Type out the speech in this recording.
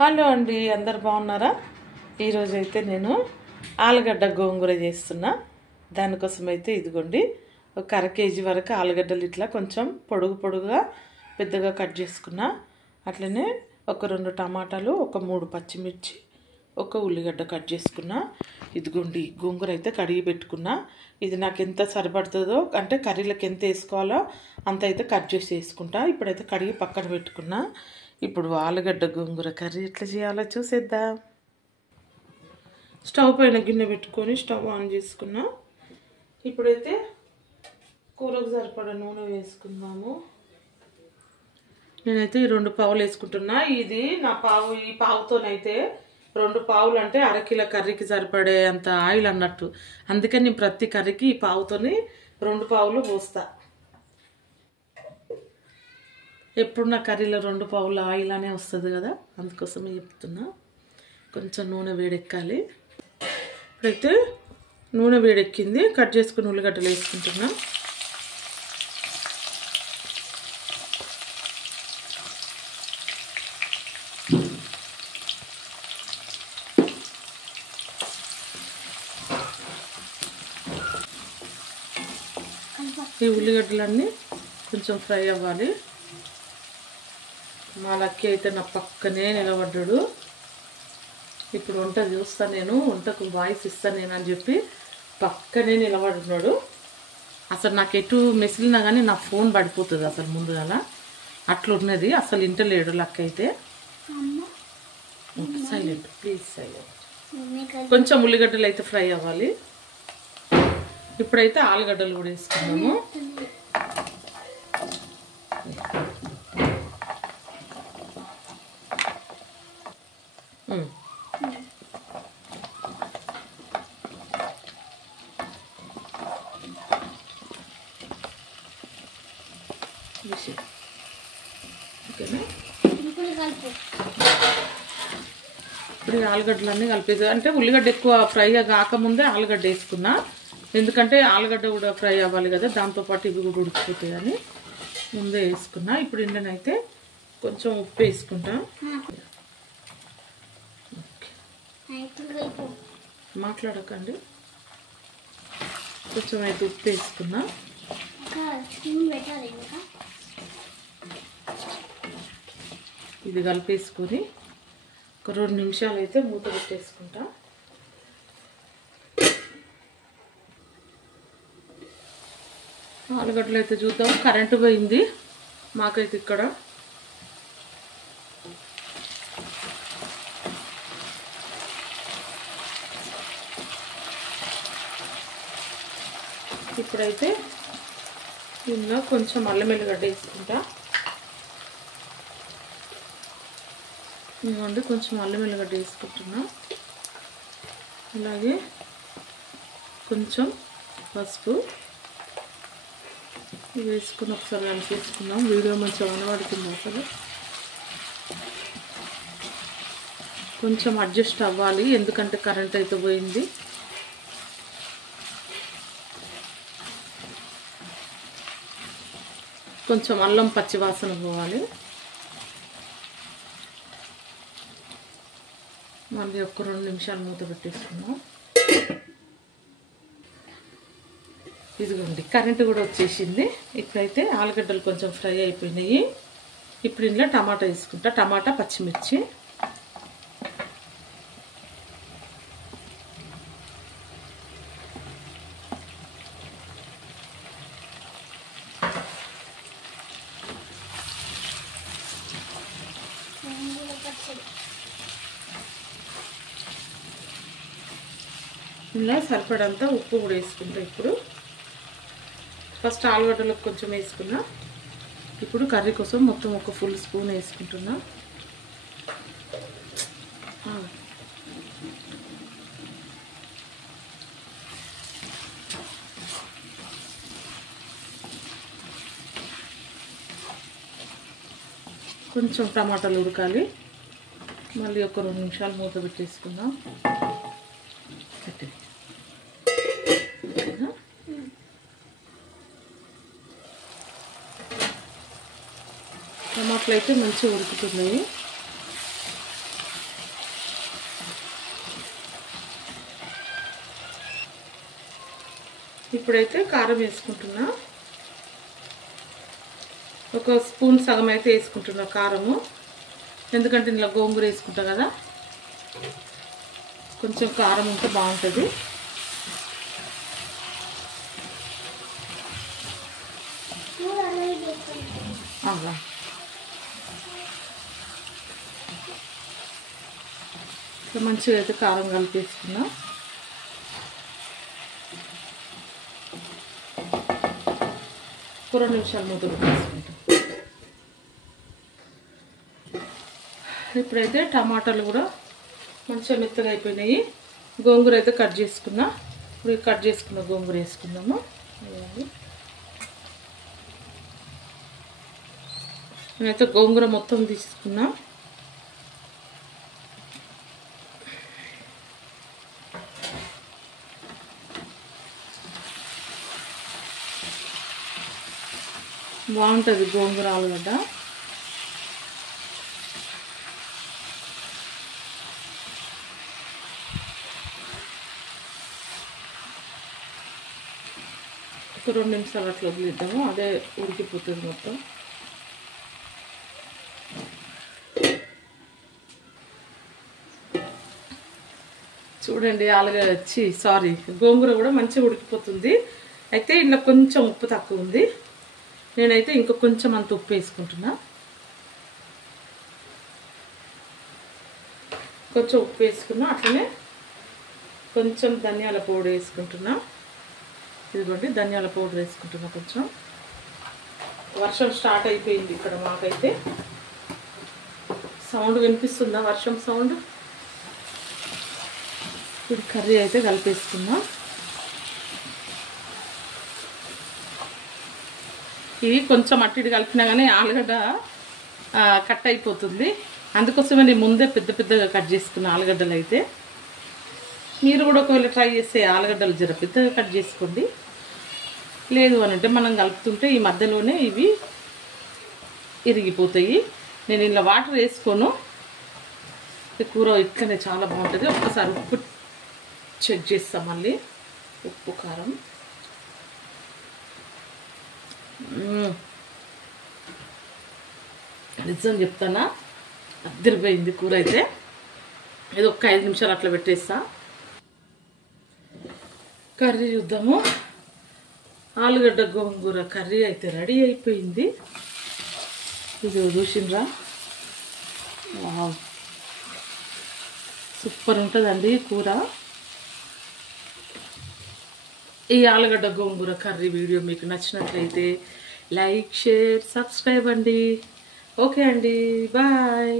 Hello అండి, అందరు బాగున్నారా? ఈరోజు అయితే నేను ఆలుగడ్డ గోంగూర చేస్తున్నా. దానికోసం అయితే ఇదిగోండి ఒక అర కేజీ వరకు ఆలుగడ్డలు ఇట్లా కొంచెం పొడుగుగా పెద్దగా కట్ చేసుకున్నా. అట్లనే ఒక 2 టమాటాలు, ఒక 3 పచ్చిమిర్చి, ఒక ఉల్లిగడ్డ కట్ చేసుకున్నా. ఇదిగోండి గోంగూర అయితే కడిగి పెట్టుకున్నా. ఇది నాకు ఎంత సరిపడుతుందో అంటే కర్రీలకు ఎంత వేసుకోవాలో అంత అయితే కట్ చేసి వేసుకుంటా. ఇప్పుడైతే కడిగి పక్కన పెట్టుకున్నా. ఇప్పుడు ఆలుగడ్డ గోంగూర కర్రీ ఎట్లా చేయాలో చూసేద్దాం. స్టవ్ పైన గిన్నె పెట్టుకొని స్టవ్ ఆన్ చేసుకున్నా. ఇప్పుడైతే కూరకు సరిపడా నూనె వేసుకుందాము. నేనైతే ఈ 2 పావులు వేసుకుంటున్నా. ఇది నా పావు, ఈ పావుతోనైతే 2 పావులు అంటే అరకిలో కర్రీకి సరిపడే అంత ఆయిల్ అన్నట్టు. అందుకని నేను ప్రతి కర్రీకి ఈ పావుతోని 2 పావులు పోస్తా. ఎప్పుడు నా కర్రీలో 2 పావుల ఆయిల్ అనే వస్తుంది కదా, అందుకోసమే చెప్తున్నా. కొంచెం నూనె వేడెక్కాలి. ఇప్పుడైతే నూనె వేడెక్కింది. కట్ చేసుకుని ఉల్లిగడ్డలు వేసుకుంటున్నా. ఈ ఉల్లిగడ్డలన్నీ కొంచెం ఫ్రై అవ్వాలి. మా లక్కీ అయితే నా పక్కనే నిలబడ్డాడు. ఇప్పుడు వంట చూస్తా నేను, వంటకు వాయిస్ ఇస్తాను నేను అని చెప్పి పక్కనే నిలబడున్నాడు. అసలు నాకు ఎటు మెసిలినా కానీ నా ఫోన్ పడిపోతుంది అసలు ముందుగాల. అట్లున్నది, అసలు ఇంటలేడు లక్క అయితే. Silent please, silent. కొంచెం ఉల్లిగడ్డలు అయితే ఫ్రై అవ్వాలి. ఇప్పుడైతే ఆలుగడ్డలు కూడా వేసుకున్నాము. ఓకేనా, ఇప్పుడు ఆలుగడ్డలన్నీ కలిపేది. అంటే ఉల్లిగడ్డ ఎక్కువ ఫ్రై కాకముందే ఆలుగడ్డ వేసుకున్నా, ఎందుకంటే ఆలుగడ్డ కూడా ఫ్రై అవ్వాలి కదా, దాంతోపాటు ఇవి కూడా ఉడికిపోతాయి అని ముందే వేసుకున్నా. ఇప్పుడు ఇందులోనైతే కొంచెం ఉప్పు వేసుకుంటా. మాట్లాడకండి. కొంచెం అయితే ఉప్పు వేసుకున్నా. ఇది కలిపేసుకొని ఒక 2 నిమిషాలు అయితే మూత పెట్టేసుకుంటా. ఆలుగడ్డలు అయితే చూద్దాం. కరెంటు పోయింది మాకైతే ఇక్కడ. ఇప్పుడైతే ఇందులో కొంచెం అల్లం వెల్లిగడ్డ వేసుకుంటా. ఇదిగోండి కొంచెం అల్లం వెల్లిగడ్డ వేసుకుంటున్నా. అలాగే కొంచెం పసుపు వేసుకుని ఒకసారి కలిపేసుకున్నాం. వీడియో మంచిగా కనబడుతుంది అసలు. కొంచెం అడ్జస్ట్ అవ్వాలి ఎందుకంటే కరెంట్ అయితే పోయింది. కొంచెం అల్లం పచ్చి వాసన పోవాలి. మళ్ళీ ఒక 2 నిమిషాలు మూత పెట్టేసుకున్నాం. ఇదిగోండి కరెంటు కూడా వచ్చేసింది. ఇప్పుడైతే ఆలుగడ్డలు కొంచెం ఫ్రై అయిపోయినాయి. ఇప్పుడు ఇందులో టమాటా వేసుకుంటా. టమాటా, పచ్చిమిర్చి. ఇలా సరిపడంతా ఉప్పు కూడా వేసుకుంటా. ఇప్పుడు ఫస్ట్ ఆలుగడ్డలకు కొంచెం వేసుకున్నా. ఇప్పుడు కర్రీ కోసం మొత్తం ఒక ఫుల్ స్పూన్ వేసుకుంటున్నా. కొంచెం టమాటాలు ఉడకాలి. మళ్ళీ ఒక 2 నిమిషాలు మూత పెట్టేసుకుందాం. టమాటాలు అయితే మంచిగా ఉడుకుతున్నాయి. ఇప్పుడైతే కారం వేసుకుంటున్నా. ఒక స్పూన్ సగం అయితే వేసుకుంటున్నా కారము, ఎందుకంటే ఇందులో గోంగూర వేసుకుంటా కదా, కొంచెం కారం ఉంటే బాగుంటుంది. ఇట్లా మంచిగా అయితే కారం కలిపేసుకున్నా. ఒక 2 నిమిషాలు మూత పెట్టేసుకుంటాం. ఇప్పుడైతే టమాటాలు కూడా మంచిగా మెత్తగా అయిపోయినాయి. గోంగూర అయితే కట్ చేసుకున్నా. ఇప్పుడు కట్ చేసుకున్న గోంగూర వేసుకుందాము. నేనైతే గోంగూర మొత్తం తీసుకున్నా. బాగుంటుంది గోంగూర ఆలుగడ్డ. ఒక 2 నిమిషాలు అట్లా వదిలేద్దాము, అదే ఉడికిపోతుంది మొత్తం. చూడండి గోంగూర కూడా మంచిగా ఉడికిపోతుంది. అయితే ఇందులో కొంచెం ఉప్పు తక్కువ ఉంది. నేనైతే ఇంకో కొంచెం అంత ఉప్పు వేసుకుంటున్నా. కొంచెం ఉప్పు వేసుకున్నా. అట్లనే కొంచెం ధనియాల పౌడర్ వేసుకుంటున్నా. ఇదిగోండి ధనియాల పౌడర్ వేసుకుంటున్నా కొంచెం. వర్షం స్టార్ట్ అయిపోయింది ఇక్కడ మాకైతే. సౌండ్ వినిపిస్తుందా వర్షం సౌండ్? ఇప్పుడు కర్రీ అయితే కలిపేసుకున్నా. ఇది కొంచెం అట్టిడి కలిపినా కానీ ఆలుగడ్డ కట్ అయిపోతుంది. అందుకోసమే నేను ముందే పెద్ద పెద్దగా కట్ చేసుకున్న ఆలుగడ్డలు. అయితే మీరు కూడా ఒకవేళ ట్రై చేస్తే ఆలుగడ్డలు జర పెద్దగా కట్ చేసుకోండి. లేదు అని అంటే మనం కలుపుతుంటే ఈ మధ్యలోనే ఇవి ఇరిగిపోతాయి. నేను ఇలా వాటర్ వేసుకోను. కూర ఇట్లనే చాలా బాగుంటుంది. ఒక్కసారి ఉప్పు చెక్ చేస్తాం మళ్ళీ, ఉప్పు కారం. నిజం చెప్తానా, అద్దరిపోయింది కూర అయితే. ఇది ఒక 5 నిమిషాలు అట్లా పెట్టేస్తా. కర్రీ చూద్దాము. ఆలుగడ్డ గోంగూర కర్రీ అయితే రెడీ అయిపోయింది. ఇది చూసిండ్రా, వావ్ సూపర్ ఉంటుందండి కూర. ఈ ఆలుగడ్డ గోంగూర కర్రీ వీడియో మీకు నచ్చినట్లయితే లైక్, షేర్, సబ్స్క్రైబ్ అండి. ఓకే అండి, బాయ్.